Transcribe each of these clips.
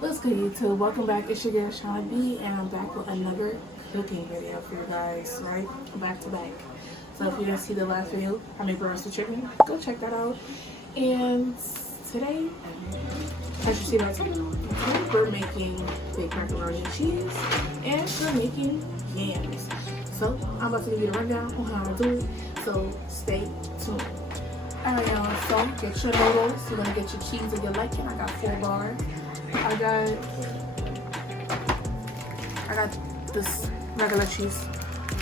What's good, YouTube? Welcome back. It's your girl Shauna B, and I'm back with another cooking video for you guys, right? Back to back. So if you didn't see the last video, I made roasted chicken. Go check that out. And today, as you see that title, we're making baked macaroni and cheese, and we're making yams. So I'm about to give you the rundown on how to do it. So stay tuned. Alright, y'all. So get your noodles. You're gonna get your cheese if you like it. I got 4 bars. I got this regular cheese.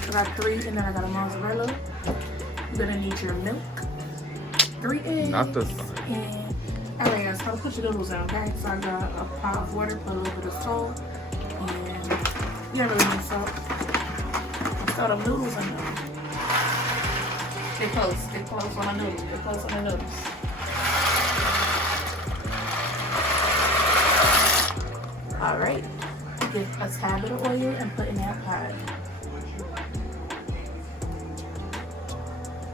I got 3, and then I got a mozzarella. You're gonna need your milk, 3 eggs. Not this one. And alright, guys, so put your noodles down, okay? So I got a pot of water, put a little bit of salt, and you don't really need salt. Throw them noodles in there. Get close on the noodles. Get close on the noodles. Alright, get a tad bit of oil and put in that pot.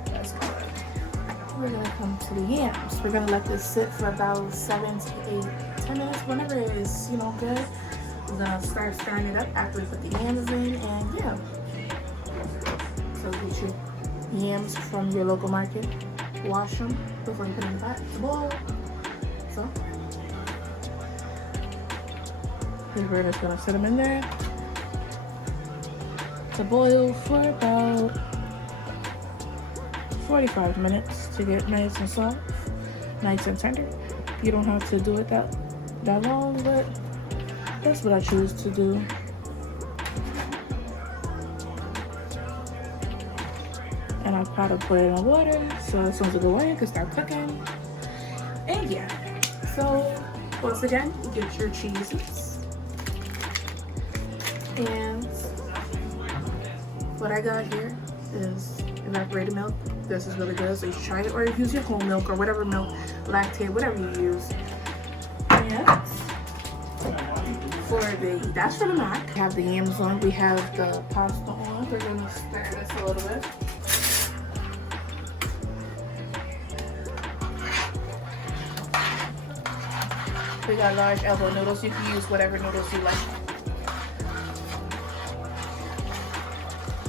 That's good. We're gonna come to the yams. We're gonna let this sit for about 7 to 8, 10 minutes, whenever it is, good. We're gonna start stirring it up after we put the yams in, and yeah. So get your yams from your local market. Wash them before you put them in the pot to boil. So we're just gonna set them in there to boil for about 45 minutes to get nice and soft, nice and tender. You don't have to do it that long, but that's what I choose to do. And I pot of boiling water, so as soon as it go in, you can start cooking. And yeah, so once again, you get your cheeses. And what I got here is evaporated milk. This is really good, so you should try it, or use your whole milk or whatever milk, lactate, whatever you use. And that's for the mac. We have the yams on, we have the pasta on. We're gonna stir this a little bit. We got large elbow noodles. You can use whatever noodles you like.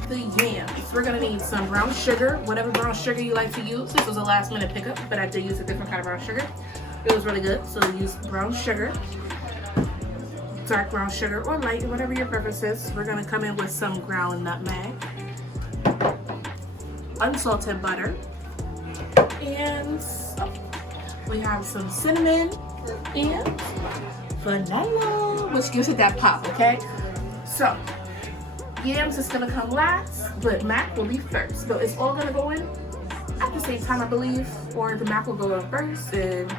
The yams. We're gonna need some brown sugar, whatever brown sugar you like to use. This was a last minute pickup, but I did use a different kind of brown sugar. It was really good, so use brown sugar, dark brown sugar, or light, whatever your preference is. We're gonna come in with some ground nutmeg, unsalted butter, and we have some cinnamon and vanilla, which gives it that pop, okay? So yams is gonna come last, but mac will be first. So it's all gonna go in at the same time, I believe, or the mac will go in first. And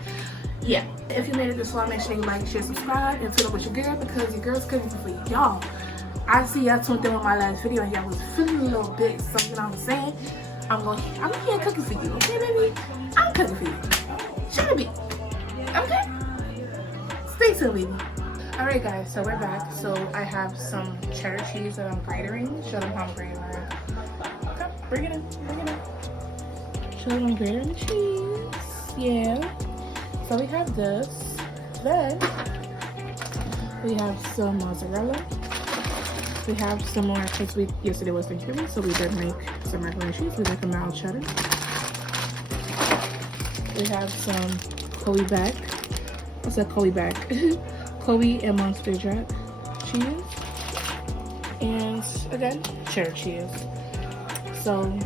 yeah, if you made it this far, make sure you like, share, subscribe, and fill up with your girl, because your girl's cooking for y'all. I see y'all tuned in with my last video and y'all was feeling a little bit, so you know what I'm saying? I'm here cooking for you, okay, baby? I'm cooking for you. Should be, okay? Stay tuned, baby. Alright guys, so we're back. So I have some cheddar cheese that I'm grating. Show them how I'm grating it. Come, bring it in. Show them I'm grating the cheese. Yeah. So we have this. Then we have some mozzarella. We have some more, because yesterday was Thanksgiving, so we did make some macaroni and cheese. We make a mild cheddar. We have some Kobe back. What's that Kobe back? Kobe and Monster Jack cheese, and again cheddar cheese. So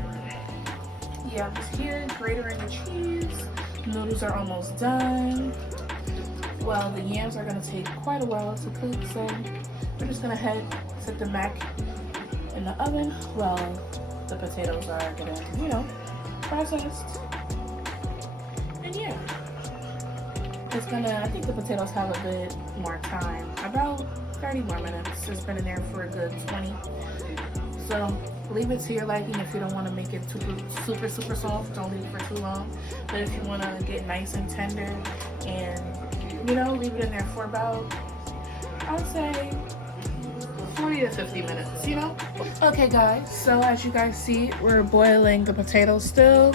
yeah, I'm just here grating the cheese. Noodles are almost done. Well, the yams are gonna take quite a while to cook, so we're just gonna set the mac in the oven while the potatoes are getting, processed. And yeah. I think the potatoes have a bit more time, about 30 more minutes. It's been in there for a good 20. So leave it to your liking. If you don't want to make it super soft, don't leave it for too long. But if you want to get nice and tender and, leave it in there for about, I'd say 40 to 50 minutes, Okay guys, so as you guys see, we're boiling the potatoes still.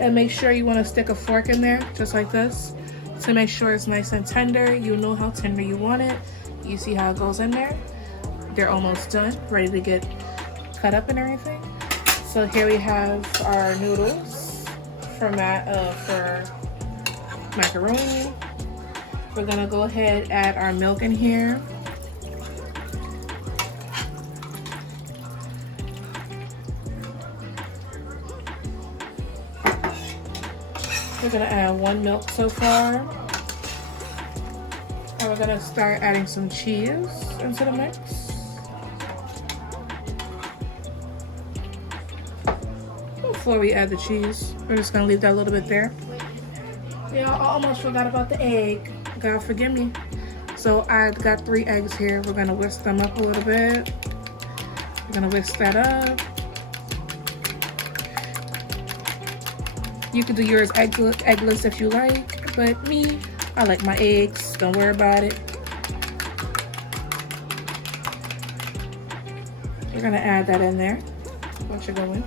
And make sure you want to stick a fork in there, just like this, to make sure it's nice and tender. You know how tender you want it. You see how it goes in there. They're almost done, ready to get cut up and everything. So here we have our noodles for macaroni. We're gonna go ahead and add our milk in here. We're gonna add 1 milk so far. And we're gonna start adding some cheese into the mix. Before we add the cheese, we're just gonna leave that a little bit there. Yeah, I almost forgot about the egg. God forgive me. So I got 3 eggs here. We're gonna whisk them up a little bit. We're gonna whisk that up. You can do yours eggless if you like, but me, I like my eggs. Don't worry about it. We're gonna add that in there. Watch it go in.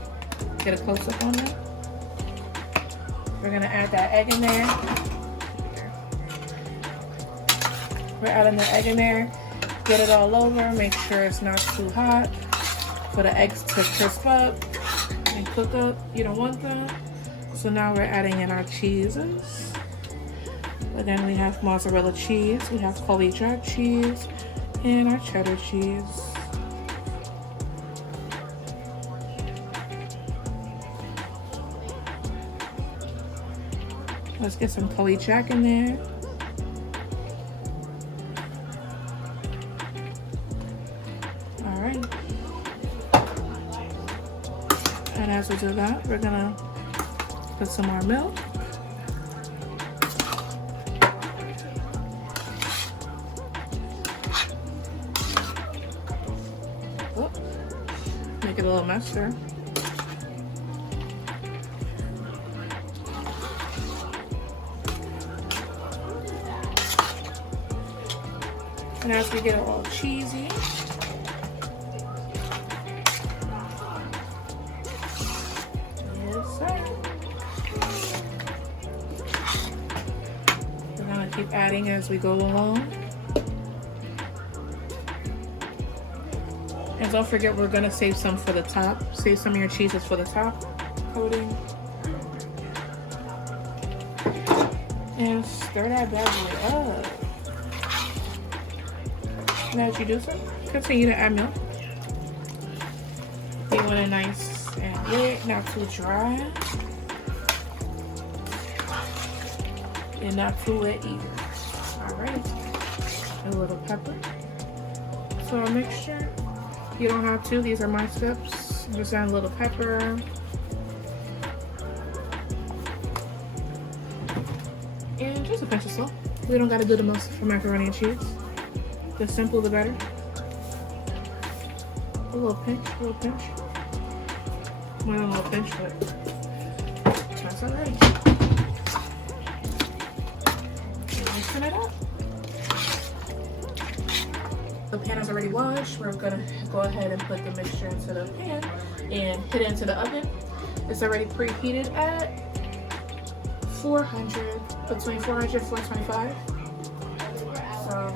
Get a close up on that. We're gonna add that egg in there. We're adding the egg in there. Get it all over. Make sure it's not too hot for the eggs to crisp up and cook up. You don't want that. So now we're adding in our cheeses. Again, we have mozzarella cheese, we have Colby Jack cheese, and our cheddar cheese. Let's get some Colby Jack in there. All right. And as we do that, we're gonna put some more milk. Oh, make it a little messier. And as we get it all cheesy, keep adding as we go along. And don't forget, we're gonna save some for the top. Save some of your cheeses for the top coating. And stir that bad boy up. Now that you do so, continue to add milk. You want it nice and lit, not too dry. And not too wet either. Alright. A little pepper. So a mixture. You don't have to. These are my steps. Just add a little pepper. And just a pinch of salt. We don't gotta do the most for macaroni and cheese. The simpler the better. A little pinch, a little pinch. More than a little pinch, but that's alright. Mixing it up. The pan is already washed. We're gonna go ahead and put the mixture into the pan and put it into the oven. It's already preheated at 400, between 400 and 425. So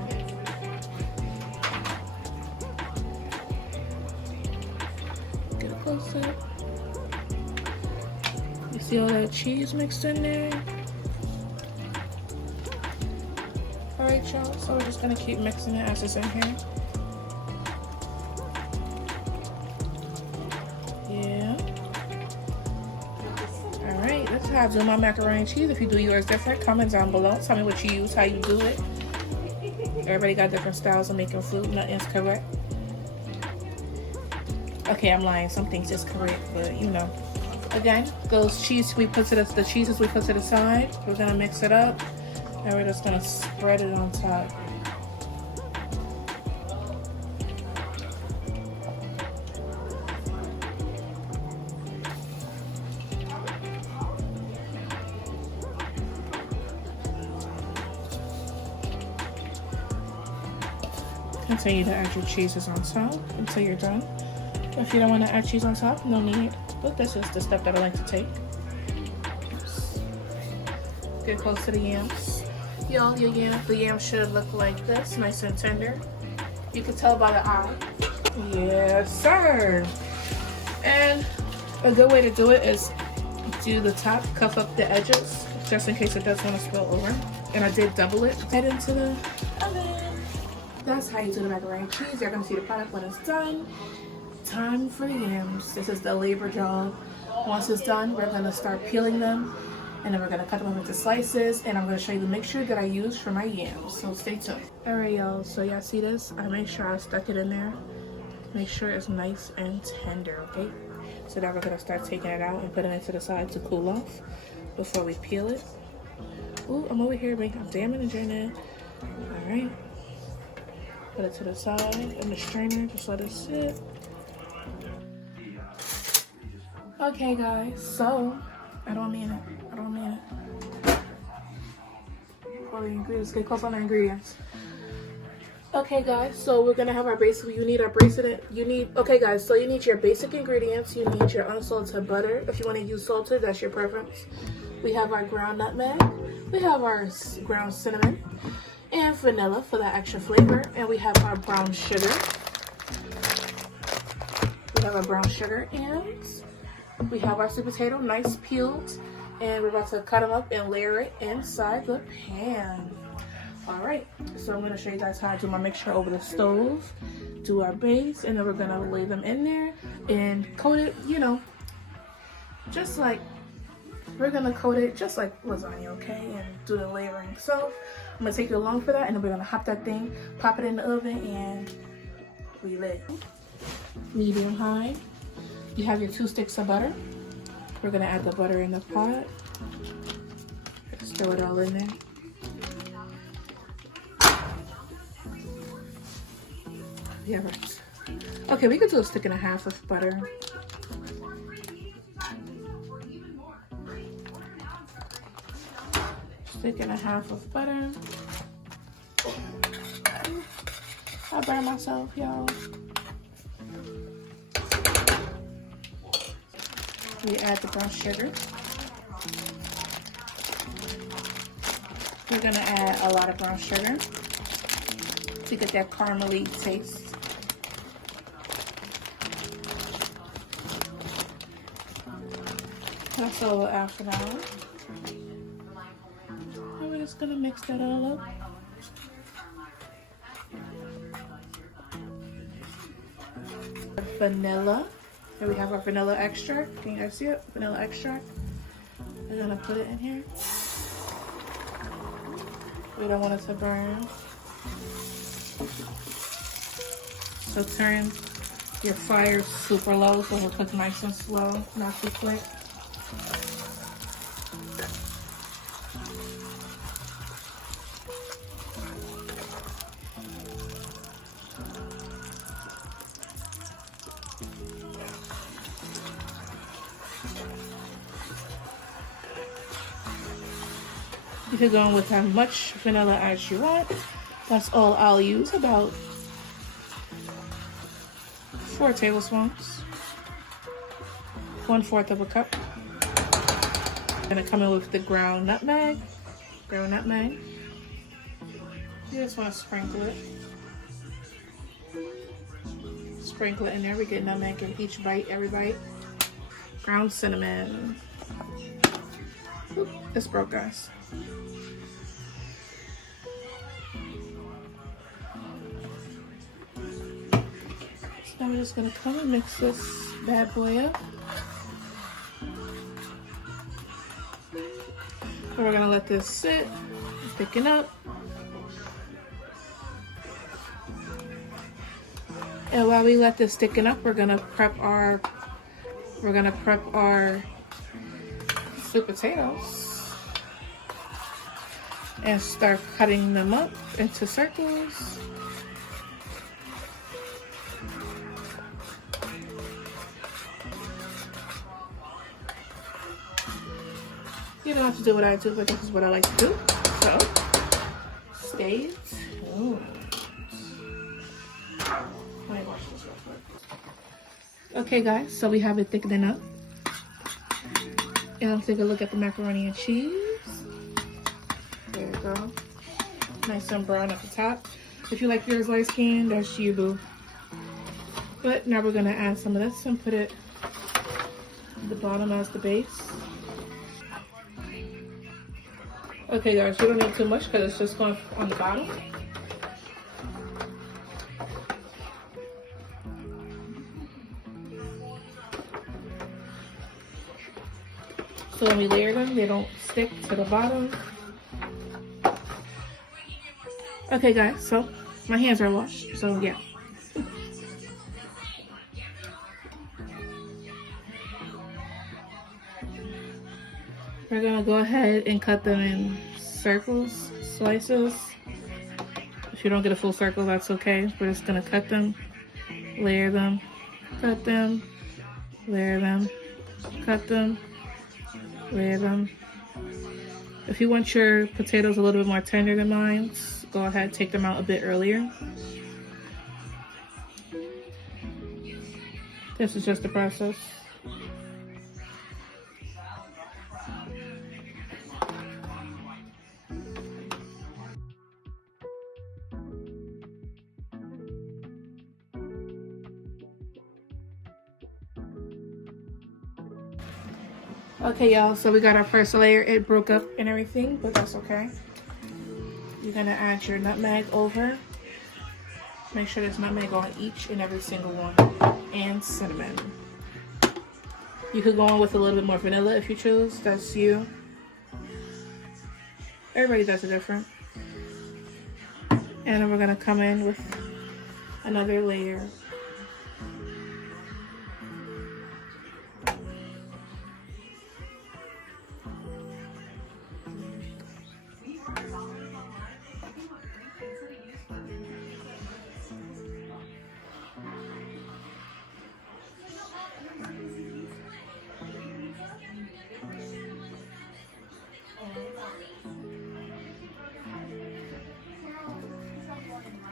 get a close up. You see all that cheese mixed in there? Alright, y'all, so we're just gonna keep mixing it as it's in here. Yeah. Alright, that's how I do my macaroni and cheese. If you do yours different, comment down below. Tell me what you use, how you do it. Everybody got different styles of making food. Nothing's correct. Okay, I'm lying. Some things is correct, but you know. Again, those cheese we put to the cheeses we put to the side. We're gonna mix it up. And we're just gonna spread it on top. Continue to add your cheeses on top until you're done. If you don't want to add cheese on top, no need. But this is the step that I like to take. Oops. Get close to the yams. Y'all, the yam should look like this, nice and tender. You can tell by the eye. Yes, sir. And a good way to do it is do the top, cuff up the edges, just in case it does want to spill over. And I did double it. Head into the oven. That's how you do the macaroni and cheese. You're gonna see the product when it's done. Time for the yams. This is the labor job. Once it's done, we're gonna start peeling them, and then we're gonna cut them up into slices, and I'm gonna show you the mixture that I use for my yams. So stay tuned. All right, y'all. So y'all see this? I make sure I stuck it in there. Make sure it's nice and tender, okay? So now we're gonna start taking it out and putting it to the side to cool off before we peel it. Ooh, I'm over here making, I'm damaging it. All right. Put it to the side in the strainer, just let it sit. Okay, guys, so I don't mean it. All the ingredients, get close on the ingredients. Okay, guys, so we're gonna have our basic. Okay, guys, so you need your basic ingredients. You need your unsalted butter. If you want to use salted, that's your preference. We have our ground nutmeg. We have our ground cinnamon and vanilla for that extra flavor. And we have our brown sugar. And we have our sweet potato, nice peeled. And we're about to cut them up and layer it inside the pan. All right, so I'm gonna show you guys how I do my mixture over the stove, do our base, and then we're gonna lay them in there and coat it, you know, just like, we're gonna coat it just like lasagna, okay, and do the layering. So I'm gonna take you along for that, and then we're gonna hop that thing, pop it in the oven, and relit. Medium high. You have your 2 sticks of butter. We're gonna add the butter in the pot. Stir it all in there. Yeah, right. Okay, we could do a 1.5 sticks of butter. Stick and a half of butter. I burn myself, y'all. We add the brown sugar. We're gonna add a lot of brown sugar to get that caramely taste. That's all after that. And we're just gonna mix that all up. Vanilla. Here we have our vanilla extract. Can you guys see it? Vanilla extract. We're gonna put it in here. We don't want it to burn. So turn your fire super low so it'll cook nice and slow, not too quick. You can go in with as much vanilla as you want. That's all I'll use, about 4 tablespoons. 1/4 of a cup. I'm gonna come in with the ground nutmeg. You just want to sprinkle it. Sprinkle it in there. We get nutmeg in each bite, every bite. Ground cinnamon. Oop, it's broke, guys. So now we're just gonna come and mix this bad boy up. And we're gonna let this sit, thicken up. And while we let this thicken up, we're gonna prep our sweet potatoes and start cutting them up into circles. You don't have to do what I do, but this is what I like to do. So, stay tuned. Let me wash this real quick. Okay, guys, so we have it thickening up. And let's take a look at the macaroni and cheese. There we go. nice and brown at the top. If you like yours light skin, that's you, boo. But now we're gonna add some of this and put it at the bottom as the base. Okay guys, we don't need too much because it's just going on the bottom. So when we layer them, they don't stick to the bottom. Okay guys, so my hands are washed, so yeah. We're gonna go ahead and cut them in circles, slices. If you don't get a full circle, that's okay. We're just gonna cut them, layer them, cut them, layer them, cut them, layer them. If you want your potatoes a little bit more tender than mine, go ahead, take them out a bit earlier. This is just the process. Okay y'all, so we got our first layer. It broke up and everything, but that's okay. You're gonna add your nutmeg over. Make sure there's nutmeg on each and every single one. And cinnamon. You could go on with a little bit more vanilla if you choose, that's you. Everybody does it different. And then we're gonna come in with another layer.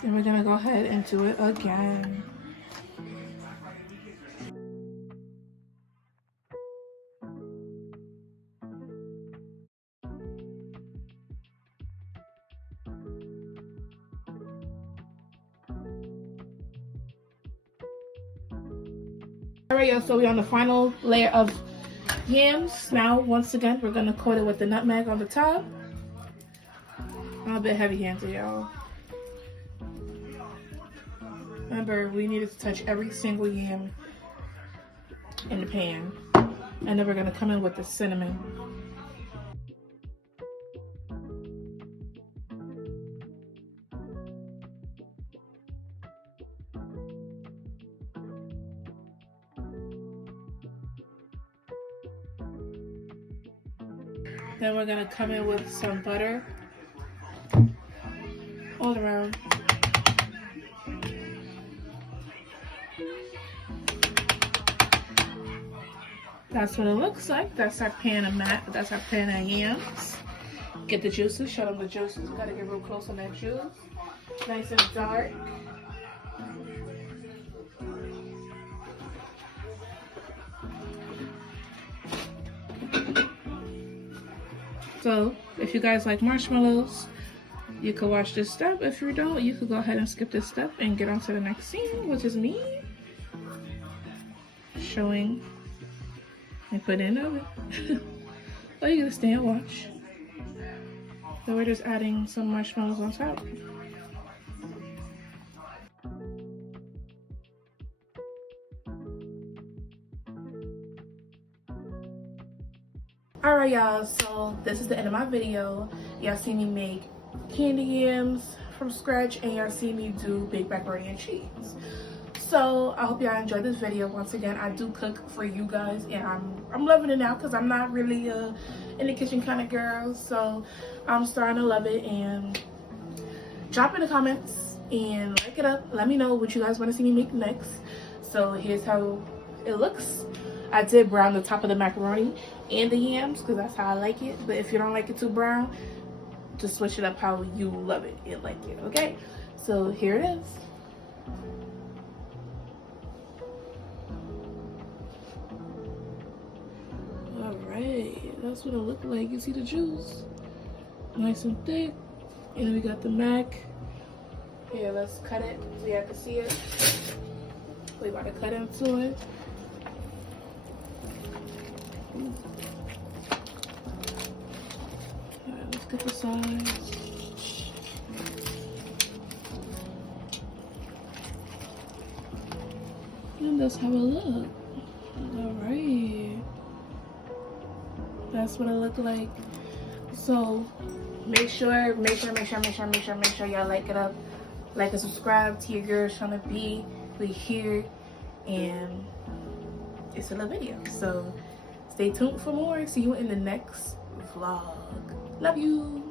Then we're gonna go ahead and do it again. Alright y'all, so we're on the final layer of yams. Now, once again, we're gonna coat it with the nutmeg on the top. I'm a bit heavy-handed, y'all. Remember, we needed to touch every single yam in the pan. And then we're gonna come in with the cinnamon. Then we're gonna come in with some butter all around. That's what it looks like. That's our pan of yams. Get the juices, show them the juices. We gotta get real close on that juice. Nice and dark. So, if you guys like marshmallows, you could watch this step. If you don't, you could go ahead and skip this step and get on to the next scene, which is me showing and put in oven. Or you can stay and watch. So we're just adding some marshmallows on top. Alright y'all, so this is the end of my video. Y'all see me make candy yams from scratch and y'all see me do baked macaroni and cheese. So I hope y'all enjoyed this video. Once again, I do cook for you guys and I'm loving it now because I'm not really in the kitchen kind of girl. So I'm starting to love it, and drop in the comments and like it up. Let me know what you guys want to see me make next. So here's how it looks. I did brown the top of the macaroni and the yams because that's how I like it. But if you don't like it too brown, just switch it up how you love it and like it, okay? So here it is. Alright, that's what it looked like. You see the juice? Nice and thick. And we got the mac. Here, let's cut it so you can see it. We about to cut into it. Alright, let's get the size. And that's how it look. Alright. That's what it look like. So make sure y'all like it up. Like and subscribe to your girl trying to be here, and it's a little video. So stay tuned for more. See you in the next vlog. Love you.